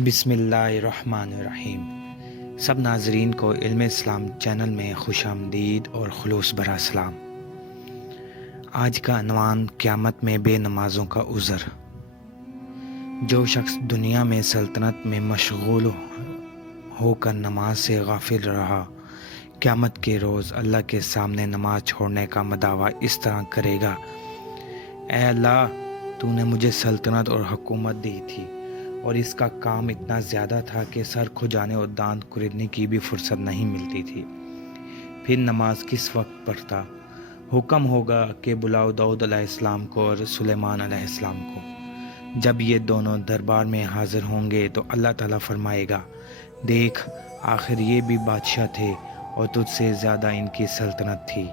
بسم اللہ الرحمن الرحیم۔ سب ناظرین کو علم اسلام چینل میں خوش آمدید اور خلوص بھرا سلام۔ آج کا عنوان قیامت میں بے نمازوں کا عذر۔ جو شخص دنیا میں سلطنت میں مشغول ہو کر نماز سے غافل رہا، قیامت کے روز اللہ کے سامنے نماز چھوڑنے کا مداوع اس طرح کرے گا: اے اللہ، تو نے مجھے سلطنت اور حکومت دی تھی اور اس کا کام اتنا زیادہ تھا کہ سر کھجانے اور دانت کریدنے کی بھی فرصت نہیں ملتی تھی۔ پھر نماز کس وقت پڑھتا؟ حکم ہوگا کہ بلاؤ داؤد علیہ السلام کو اور سلیمان علیہ السلام کو۔ جب یہ دونوں دربار میں حاضر ہوں گے تو اللہ تعالیٰ فرمائے گا: دیکھ، آخر یہ بھی بادشاہ تھے اور تجھ سے زیادہ ان کی سلطنت تھی،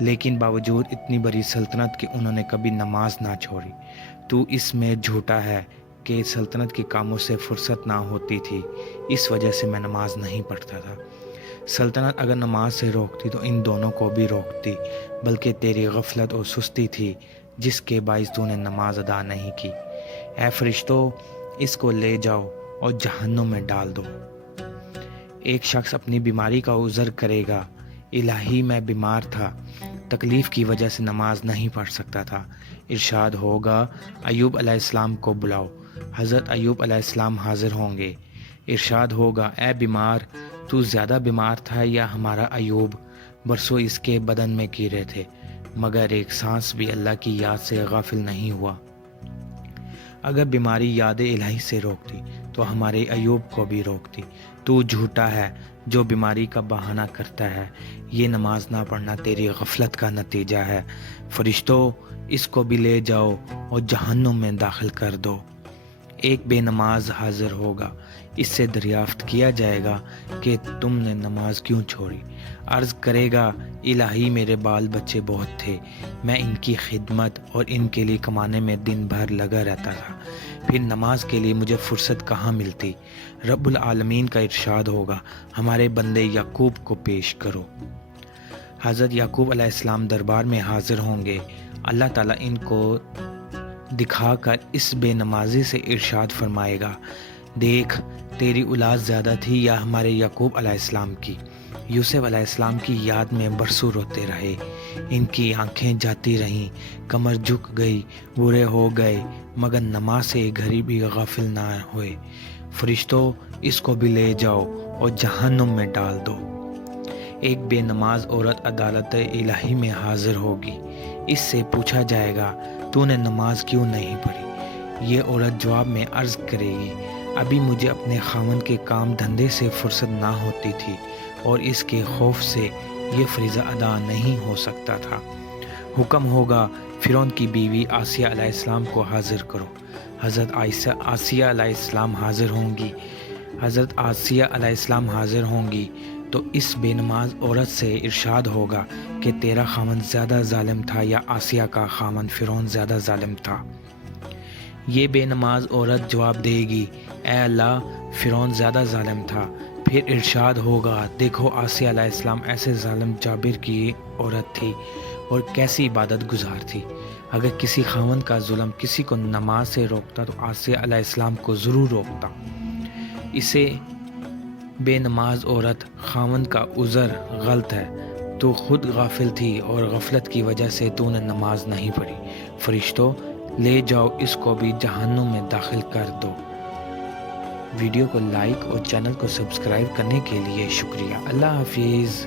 لیکن باوجود اتنی بڑی سلطنت کہ انہوں نے کبھی نماز نہ چھوڑی۔ تو اس میں جھوٹا ہے کہ سلطنت کے کاموں سے فرصت نہ ہوتی تھی، اس وجہ سے میں نماز نہیں پڑھتا تھا۔ سلطنت اگر نماز سے روکتی تو ان دونوں کو بھی روکتی، بلکہ تیری غفلت اور سستی تھی جس کے باعث تو نے نماز ادا نہیں کی۔ اے فرشتوں، اس کو لے جاؤ اور جہنم میں ڈال دو۔ ایک شخص اپنی بیماری کا عذر کرے گا: الہی، میں بیمار تھا، تکلیف کی وجہ سے نماز نہیں پڑھ سکتا تھا۔ ارشاد ہوگا: ایوب علیہ السلام کو بلاؤ۔ حضرت ایوب علیہ السلام حاضر ہوں گے۔ ارشاد ہوگا: اے بیمار، تو زیادہ بیمار تھا یا ہمارا ایوب؟ برسوں اس کے بدن میں کیڑے تھے، مگر ایک سانس بھی اللہ کی یاد سے غافل نہیں ہوا۔ اگر بیماری یاد الہی سے روکتی تو ہمارے ایوب کو بھی روکتی۔ تو جھوٹا ہے جو بیماری کا بہانہ کرتا ہے۔ یہ نماز نہ پڑھنا تیری غفلت کا نتیجہ ہے۔ فرشتوں، اس کو بھی لے جاؤ اور جہنم میں داخل کر دو۔ ایک بے نماز حاضر ہوگا، اس سے دریافت کیا جائے گا کہ تم نے نماز کیوں چھوڑی؟ عرض کرے گا: الہی، میرے بال بچے بہت تھے، میں ان کی خدمت اور ان کے لیے کمانے میں دن بھر لگا رہتا تھا، پھر نماز کے لیے مجھے فرصت کہاں ملتی؟ رب العالمین کا ارشاد ہوگا: ہمارے بندے یعقوب کو پیش کرو۔ حضرت یعقوب علیہ السلام دربار میں حاضر ہوں گے۔ اللہ تعالیٰ ان کو دکھا کر اس بے نمازی سے ارشاد فرمائے گا: دیکھ، تیری اولاد زیادہ تھی یا ہمارے یعقوب علیہ السلام کی؟ یوسف علیہ السلام کی یاد میں برسوں روتے رہے، ان کی آنکھیں جاتی رہیں، کمر جھک گئی، بوڑھے ہو گئے، مگر نماز سے ایک گھڑی بھی غافل نہ ہوئے۔ فرشتوں، اس کو بھی لے جاؤ اور جہنم میں ڈال دو۔ ایک بے نماز عورت عدالت الہی میں حاضر ہوگی۔ اس سے پوچھا جائے گا: تو نے نماز کیوں نہیں پڑھی؟ یہ عورت جواب میں عرض کرے گی: ابھی مجھے اپنے خاوند کے کام دھندے سے فرصت نہ ہوتی تھی اور اس کے خوف سے یہ فریضہ ادا نہیں ہو سکتا تھا۔ حکم ہوگا: فرعون کی بیوی آسیہ علیہ السلام کو حاضر کرو۔ حضرت آسیہ علیہ السلام حاضر ہوں گی۔ حضرت آسیہ علیہ السلام حاضر ہوں گی تو اس بے نماز عورت سے ارشاد ہوگا کہ تیرا خاوند زیادہ ظالم تھا یا آسیہ کا خاوند فرعون زیادہ ظالم تھا؟ یہ بے نماز عورت جواب دے گی: اے اللہ، فرعون زیادہ ظالم تھا۔ پھر ارشاد ہوگا: دیکھو، آسیہ علیہ السلام ایسے ظالم جابر کی عورت تھی اور کیسی عبادت گزار تھی۔ اگر کسی خاوند کا ظلم کسی کو نماز سے روکتا تو آسیہ علیہ السلام کو ضرور روکتا۔ اسے بے نماز عورت خاوند کا عذر: غلط ہے، تو خود غافل تھی اور غفلت کی وجہ سے تو نے نماز نہیں پڑھی۔ فرشتوں، لے جاؤ، اس کو بھی جہنم میں داخل کر دو۔ ویڈیو کو لائک اور چینل کو سبسکرائب کرنے کے لیے شکریہ۔ اللہ حافظ۔